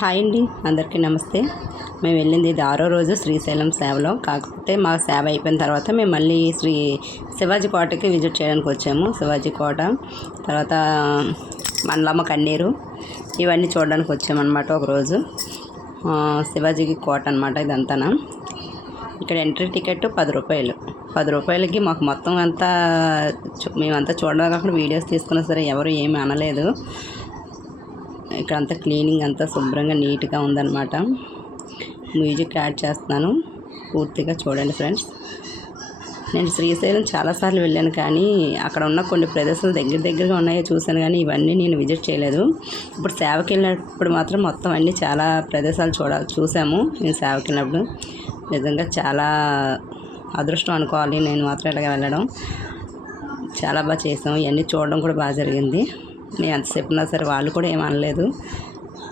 Hi అండి, అందరికీ నమస్తే. మేము వెళ్ళింది ఇది 6వ రోజు శ్రీశైలం సేవలో. కాకపోతే మా సేవ అయిపోయిన తర్వాత మేము మళ్ళీ శివాజీ కోటకి విజిట్ చేయడానికి వచ్చాము. శివాజీ కోట, తర్వాత మండలమ్మ కన్నీరు, ఇవన్నీ చూడడానికి వచ్చామన్నమాట ఒకరోజు. శివాజీకి కోట అనమాట ఇదంతా. ఇక్కడ ఎంట్రీ టికెట్ 10 రూపాయలు. 10 రూపాయలకి మాకు మొత్తం అంతా మేమంతా చూడడం కాకుండా వీడియోస్ తీసుకున్నా సరే ఎవరు ఏమీ అనలేదు. ఇక్కడ అంతా క్లీనింగ్ అంతా శుభ్రంగా నీట్గా ఉందన్నమాట. మ్యూజిక్ యాడ్ చేస్తున్నాను, పూర్తిగా చూడండి ఫ్రెండ్స్. నేను శ్రీశైలం చాలాసార్లు వెళ్ళాను, కానీ అక్కడ ఉన్న కొన్ని ప్రదేశాలు దగ్గరగా ఉన్నాయో చూశాను, కానీ ఇవన్నీ నేను విజిట్ చేయలేదు. ఇప్పుడు సేవకి వెళ్ళినప్పుడు మాత్రం మొత్తం అన్నీ చాలా ప్రదేశాలు చూసాము. నేను సేవకి వెళ్ళినప్పుడు నిజంగా చాలా అదృష్టం అనుకోవాలి నేను మాత్రం ఇలాగ వెళ్ళడం. చాలా బాగా చేసాము, ఇవన్నీ చూడడం కూడా బాగా జరిగింది. నేను ఎంత చెప్పినా సరే వాళ్ళు కూడా ఏమనలేదు.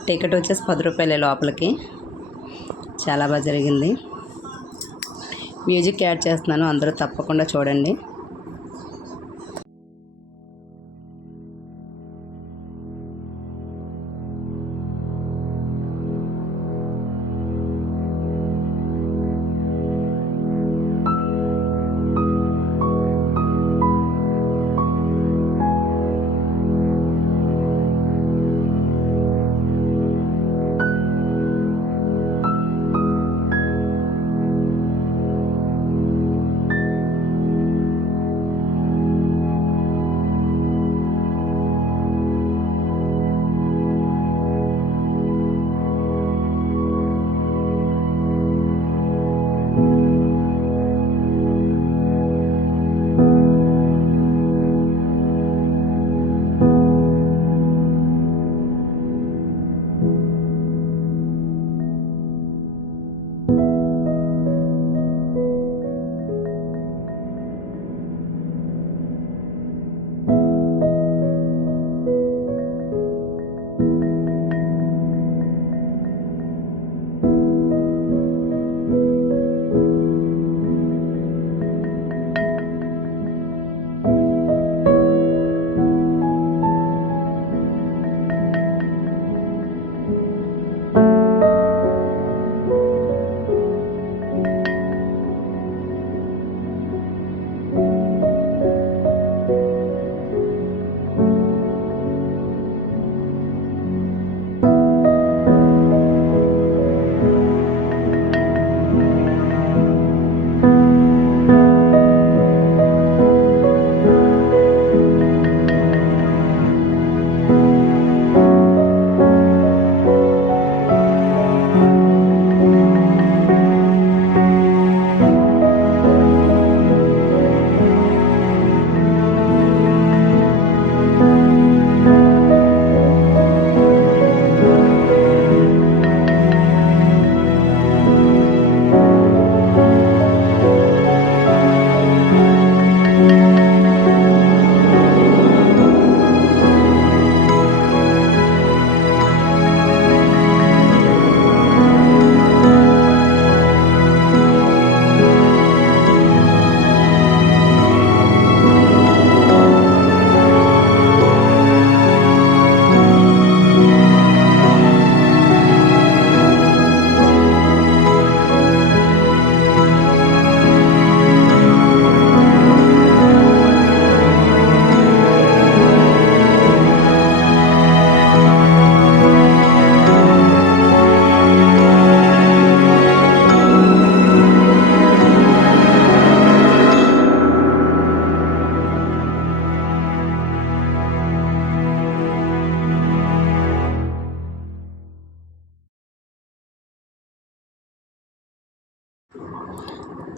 టికెట్ వచ్చేసి 10 రూపాయలే లోపలికి. చాలా బాగా జరిగింది. మ్యూజిక్ యాడ్ చేస్తున్నాను, అందరూ తప్పకుండా చూడండి.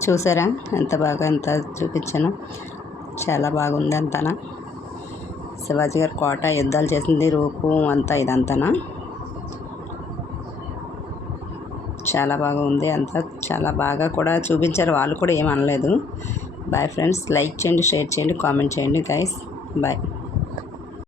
చూసారా ఎంత చూపించాను. చాలా బాగుంది అంతనా. శివాజీ గారి కోట, యుద్ధాలు చేసింది, రూపు అంతా ఇదంతానా చాలా బాగా ఉంది. అంతా చాలా బాగా కూడా చూపించారు, వాళ్ళు కూడా ఏమనలేదు. బాయ్ ఫ్రెండ్స్, లైక్ చేయండి, షేర్ చేయండి, కామెంట్ చేయండి గైస్. బాయ్.